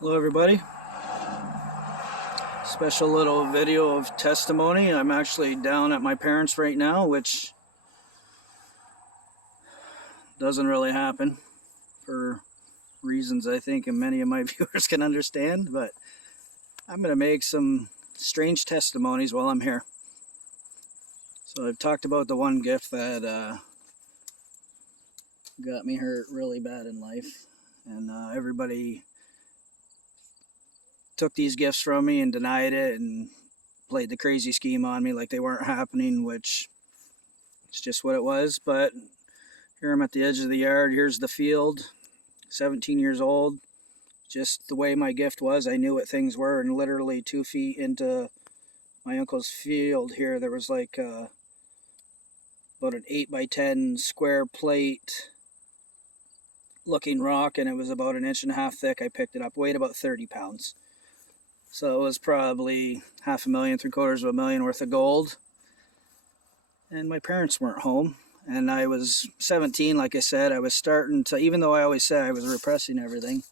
Hello everybody. Special little video of testimony. I'm actually down at my parents' right now, which doesn't really happen for reasons I think and many of my viewers can understand, but I'm going to make some strange testimonies while I'm here. So I've talked about the one gift that got me hurt really bad in life, and everybody took these gifts from me and denied it and played the crazy scheme on me like they weren't happening, which is just what it was. But here I'm at the edge of the yard. Here's the field, 17 years old. Just the way my gift was, I knew what things were, and literally 2 feet into my uncle's field here, there was like about an 8 by 10 square plate looking rock, and it was about 1.5 inches thick. I picked it up, weighed about 30 pounds. So it was probably $500,000, $750,000 worth of gold. And my parents weren't home. And I was 17, like I said. I was starting to, even though I always said I was repressing everything,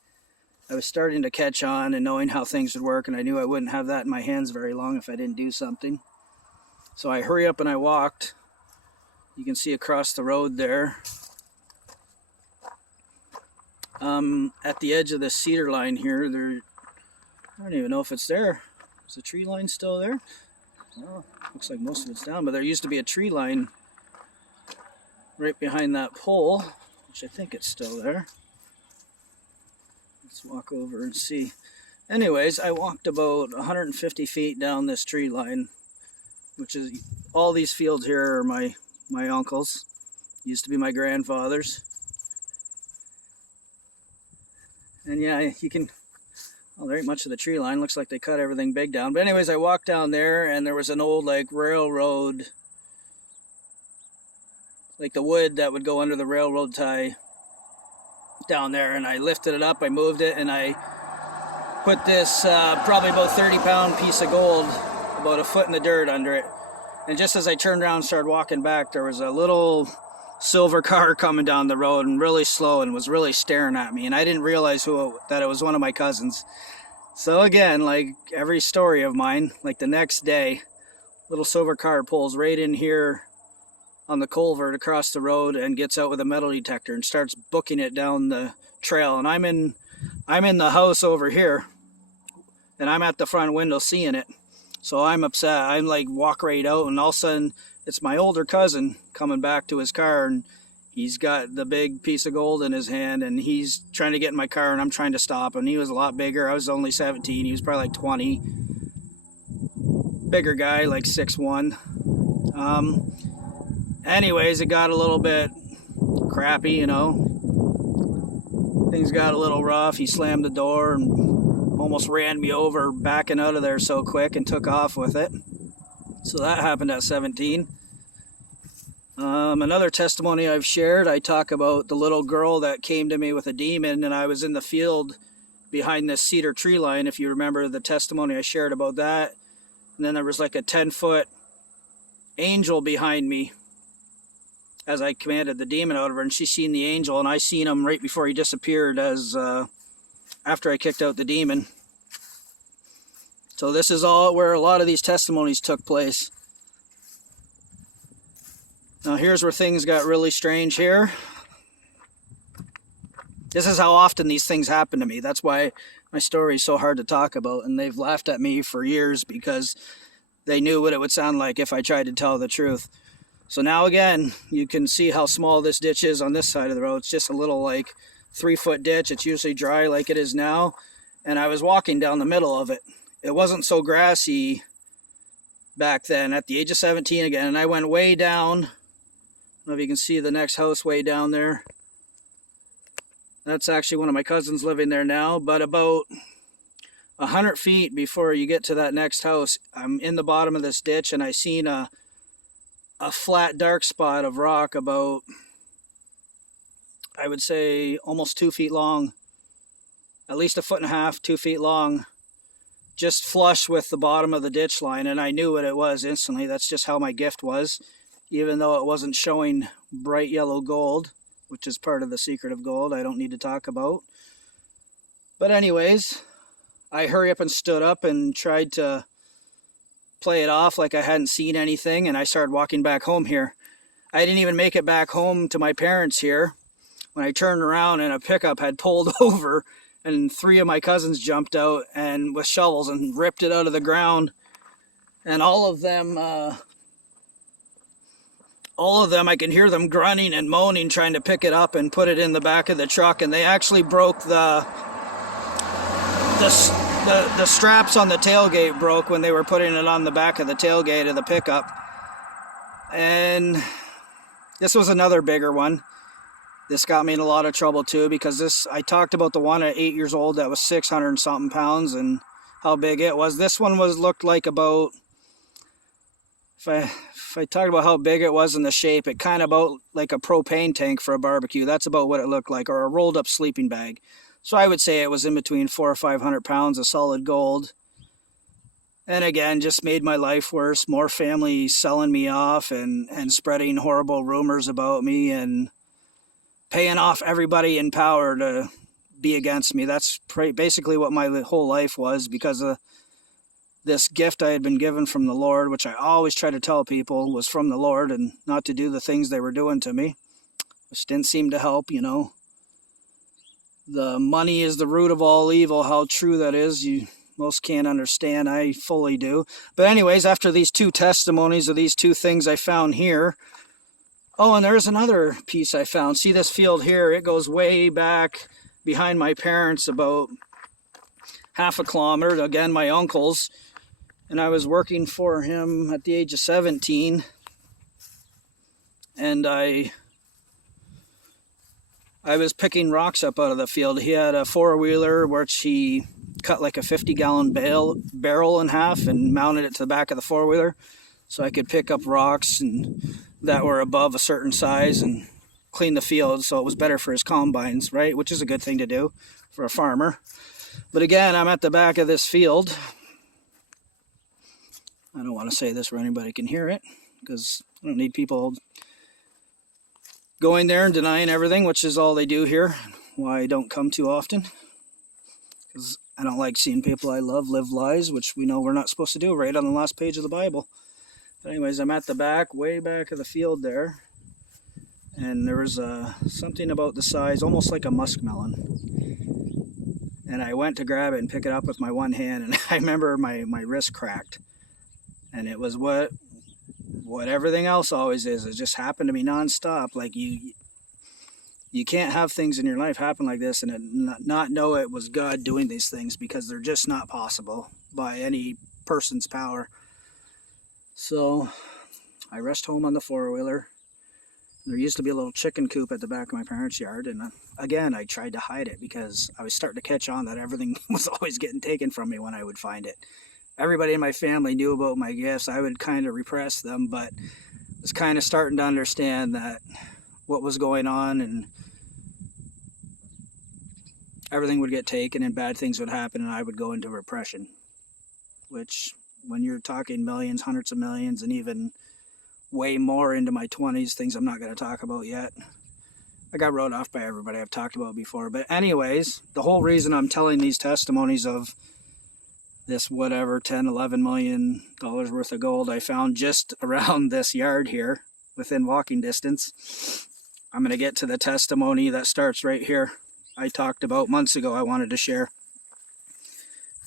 I was starting to catch on and knowing how things would work. And I knew I wouldn't have that in my hands very long if I didn't do something. So I hurry up and I walked. You can see across the road there. At the edge of the cedar line here, I don't even know if it's there. Is the tree line still there? Oh, looks like most of it's down, but there used to be a tree line right behind that pole, which I think it's still there. Let's walk over and see. Anyways, I walked about 150 feet down this tree line, which is, all these fields here are my uncle's. Used to be my grandfather's. And yeah, you can, well, there ain't much of the tree line. Looks like they cut everything big down. But anyways, I walked down there and there was an old like railroad, like the wood that would go under the railroad tie down there. And I lifted it up, I moved it, and I put this probably about 30-pound piece of gold about a foot in the dirt under it. And just as I turned around and started walking back, there was a little silver car coming down the road and really slow and was really staring at me. And I didn't realize that it was one of my cousins. So again, like every story of mine, like the next day, little silver car pulls right in here on the culvert across the road and gets out with a metal detector and starts booking it down the trail. And I'm in the house over here, and I'm at the front window seeing it. So I'm upset. I'm like walk right out, and all of a sudden it's my older cousin coming back to his car, and he's got the big piece of gold in his hand, and he's trying to get in my car, and I'm trying to stop him. He was a lot bigger. I was only 17. He was probably like 20. Bigger guy, like 6'1". Anyways, it got a little bit crappy, you know. Things got a little rough. He slammed the door and almost ran me over backing out of there so quick and took off with it. So that happened at 17. Another testimony I've shared, I talk about the little girl that came to me with a demon, and I was in the field behind this cedar tree line, if you remember the testimony I shared about that. And then there was like a 10-foot angel behind me as I commanded the demon out of her, and she seen the angel, and I seen him right before he disappeared after I kicked out the demon. So this is all where a lot of these testimonies took place. Now here's where things got really strange here. This is how often these things happen to me. That's why my story is so hard to talk about, and they've laughed at me for years because they knew what it would sound like if I tried to tell the truth. So now again, you can see how small this ditch is on this side of the road. It's just a little like 3-foot ditch. It's usually dry like it is now. And I was walking down the middle of it. It wasn't so grassy back then at the age of 17 again. And I went way down. I don't know if you can see the next house way down there. That's actually one of my cousins living there now. But about 100 feet before you get to that next house, I'm in the bottom of this ditch, and I seen a flat dark spot of rock about, I would say, almost 2 feet long, at least 1.5 feet, 2 feet long, just flush with the bottom of the ditch line. And I knew what it was instantly. That's just how my gift was, even though it wasn't showing bright yellow gold, which is part of the secret of gold I don't need to talk about. But anyways, I hurry up and stood up and tried to play it off like I hadn't seen anything, and I started walking back home here. I didn't even make it back home to my parents here when I turned around and a pickup had pulled over, and 3 of my cousins jumped out and with shovels and ripped it out of the ground. And all of them, I can hear them grunting and moaning, trying to pick it up and put it in the back of the truck. And they actually broke the straps on the tailgate broke when they were putting it on the back of the tailgate of the pickup. And this was another bigger one. This got me in a lot of trouble too, because I talked about the one at 8 years old that was 600 and something pounds and how big it was. This one looked like about, if I talked about how big it was in the shape, it kind of about like a propane tank for a barbecue. That's about what it looked like, or a rolled up sleeping bag. So I would say it was in between 400 or 500 pounds of solid gold. And again, just made my life worse. More family selling me off and spreading horrible rumors about me and paying off everybody in power to be against me. That's basically what my whole life was, because of this gift I had been given from the Lord, which I always try to tell people was from the Lord, and not to do the things they were doing to me, which didn't seem to help, you know. The money is the root of all evil. How true that is, most can't understand. I fully do. But anyways, after these 2 testimonies of these 2 things I found here. Oh, and there's another piece I found. See this field here? It goes way back behind my parents, about half a kilometer. Again, my uncle's. And I was working for him at the age of 17. And I was picking rocks up out of the field. He had a 4-wheeler which he cut like a 50-gallon barrel in half and mounted it to the back of the 4-wheeler so I could pick up rocks and that were above a certain size and clean the field, so it was better for his combines, right? Which is a good thing to do for a farmer. But again, I'm at the back of this field. I don't want to say this where anybody can hear it, because I don't need people going there and denying everything, which is all they do here. Why I don't come too often, because I don't like seeing people I love live lies, which we know we're not supposed to do, right on the last page of the Bible. But anyways, I'm at the back, way back of the field there, and there was something about the size, almost like a muskmelon. And I went to grab it and pick it up with my one hand, and I remember my wrist cracked. And it was what everything else always is. It just happened to me nonstop. Like you can't have things in your life happen like this and not know it was God doing these things, because they're just not possible by any person's power. So I rushed home on the 4-wheeler. There used to be a little chicken coop at the back of my parents' yard, and again I tried to hide it because I was starting to catch on that everything was always getting taken from me when I would find it. Everybody in my family knew about my gifts. I would kind of repress them, but was kind of starting to understand that what was going on, and everything would get taken and bad things would happen, and I would go into repression, which when you're talking millions, hundreds of millions, and even way more into my 20s, things I'm not going to talk about yet. I got wrote off by everybody I've talked about before. But anyways, the whole reason I'm telling these testimonies of this whatever 10, 11 million dollars worth of gold I found just around this yard here, within walking distance. I'm going to get to the testimony that starts right here. I talked about months ago I wanted to share.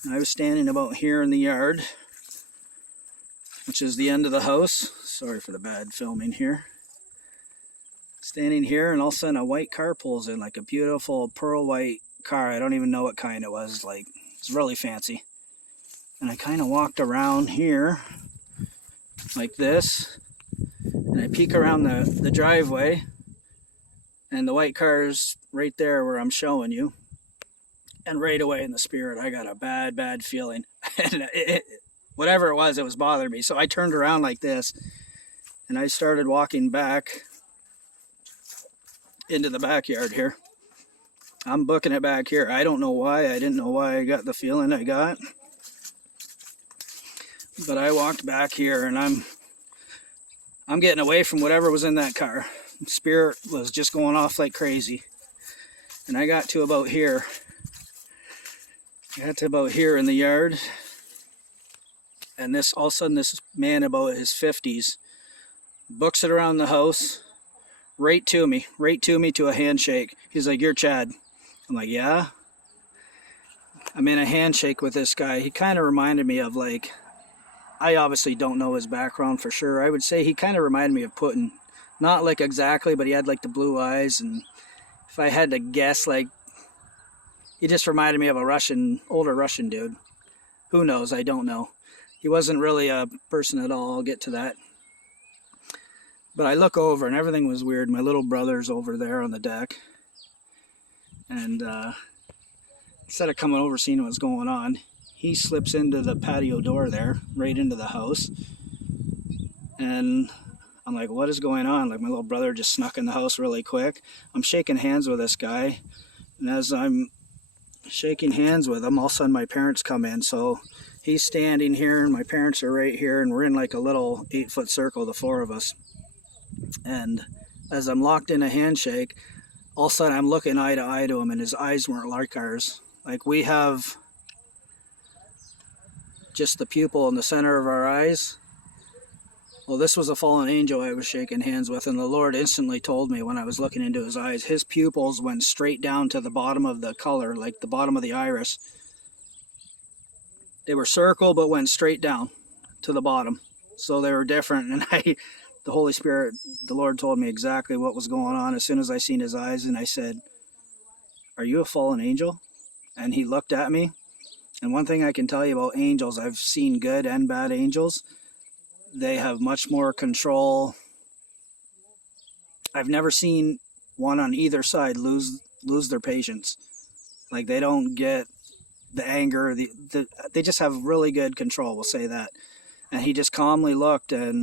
I was standing about here in the yard, which is the end of the house. Sorry for the bad filming here. Standing here, and all of a sudden a white car pulls in, like a beautiful pearl white car. I don't even know what kind it was. Like, it's really fancy. And I kind of walked around here like this, and I peek around the driveway, and the white car's right there where I'm showing you. And right away in the spirit, I got a bad feeling. And whatever it was bothering me. So I turned around like this, and I started walking back into the backyard here. I'm booking it back here. I don't know why. I didn't know why I got the feeling I got. But I walked back here, and I'm getting away from whatever was in that car. Spirit was just going off like crazy. And I got to about here. I got to about here in the yard, and this all of a sudden this man about his 50s books it around the house, right to me to a handshake. He's like, "You're Chad." I'm like, "Yeah." I'm in a handshake with this guy. He kind of reminded me of, like, I obviously don't know his background for sure. I would say he kind of reminded me of Putin. Not like exactly, but he had like the blue eyes, and if I had to guess, like, he just reminded me of a older Russian dude. Who knows? I don't know. He wasn't really a person at all. I'll get to that. But I look over and everything was weird. My little brother's over there on the deck. And instead of coming over seeing what's going on, he slips into the patio door there, right into the house. And I'm like, what is going on? Like, my little brother just snuck in the house really quick. I'm shaking hands with this guy. And as I'm shaking hands with him, all of a sudden my parents come in. So he's standing here and my parents are right here, and we're in like a little 8-foot circle, the four of us. And as I'm locked in a handshake, all of a sudden I'm looking eye to eye to him, and his eyes weren't like ours. Like, we have just the pupil in the center of our eyes. Well, this was a fallen angel I was shaking hands with, and the Lord instantly told me when I was looking into his eyes, his pupils went straight down to the bottom of the color, like the bottom of the iris. They were circle, but went straight down to the bottom. So they were different, and the Holy Spirit, the Lord told me exactly what was going on as soon as I seen his eyes, and I said, "Are you a fallen angel?" And he looked at me. And one thing I can tell you about angels, I've seen good and bad angels. They have much more control. I've never seen one on either side lose their patience. Like, they don't get the anger. They just have really good control, we'll say that. And he just calmly looked at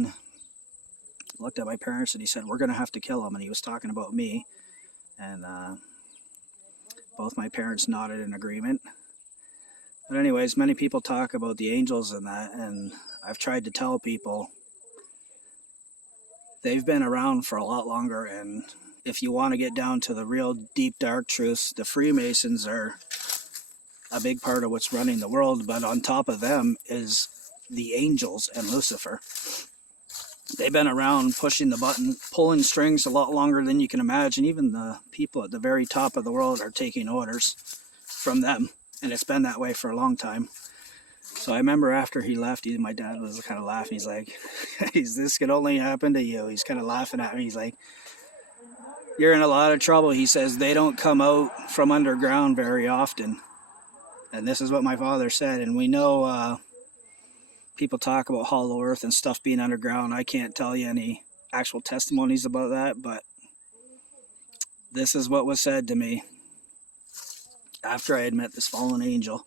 my parents, and he said, "We're going to have to kill him." And he was talking about me. And both my parents nodded in agreement. But anyways, many people talk about the angels and that, and I've tried to tell people they've been around for a lot longer, and if you want to get down to the real deep, dark truths, the Freemasons are a big part of what's running the world, but on top of them is the angels and Lucifer. They've been around pushing the button, pulling strings a lot longer than you can imagine. Even the people at the very top of the world are taking orders from them, and it's been that way for a long time. So I remember after he left, my dad was kind of laughing. He's like, "This could only happen to you." He's kind of laughing at me. He's like, "You're in a lot of trouble." He says, "They don't come out from underground very often." And this is what my father said. And we know people talk about Hollow Earth and stuff being underground. I can't tell you any actual testimonies about that, but this is what was said to me after I had met this fallen angel.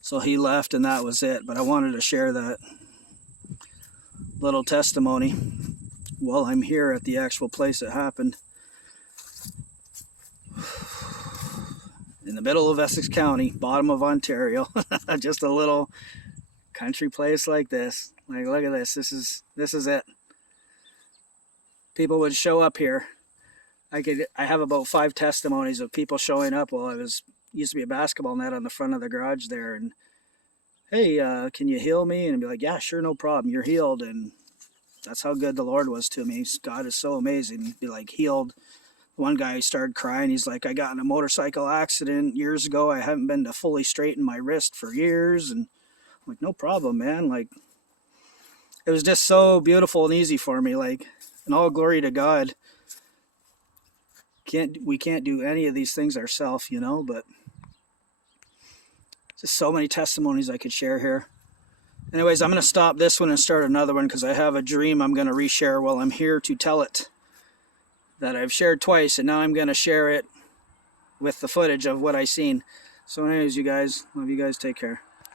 So he left, and that was it. But I wanted to share that little testimony while I'm here at the actual place it happened. In the middle of Essex County, bottom of Ontario. Just a little country place like this. Like, look at this. This is it. People would show up here. I have about 5 testimonies of people showing up while used to be a basketball net on the front of the garage there, and, "Hey, can you heal me?" And I'd be like, "Yeah, sure, no problem. You're healed." And that's how good the Lord was to me. God is so amazing. He'd be like, healed. One guy started crying. He's like, "I got in a motorcycle accident years ago. I haven't been to fully straighten my wrist for years." And I'm like, "No problem, man." Like, it was just so beautiful and easy for me. Like, and all glory to God. We can't do any of these things ourselves, but just so many testimonies I could share here. Anyways, I'm going to stop this one and start another one, because I have a dream I'm going to reshare while I'm here to tell it, that I've shared twice, and now I'm going to share it with the footage of what I seen. So anyways, you guys, love you guys. Take care.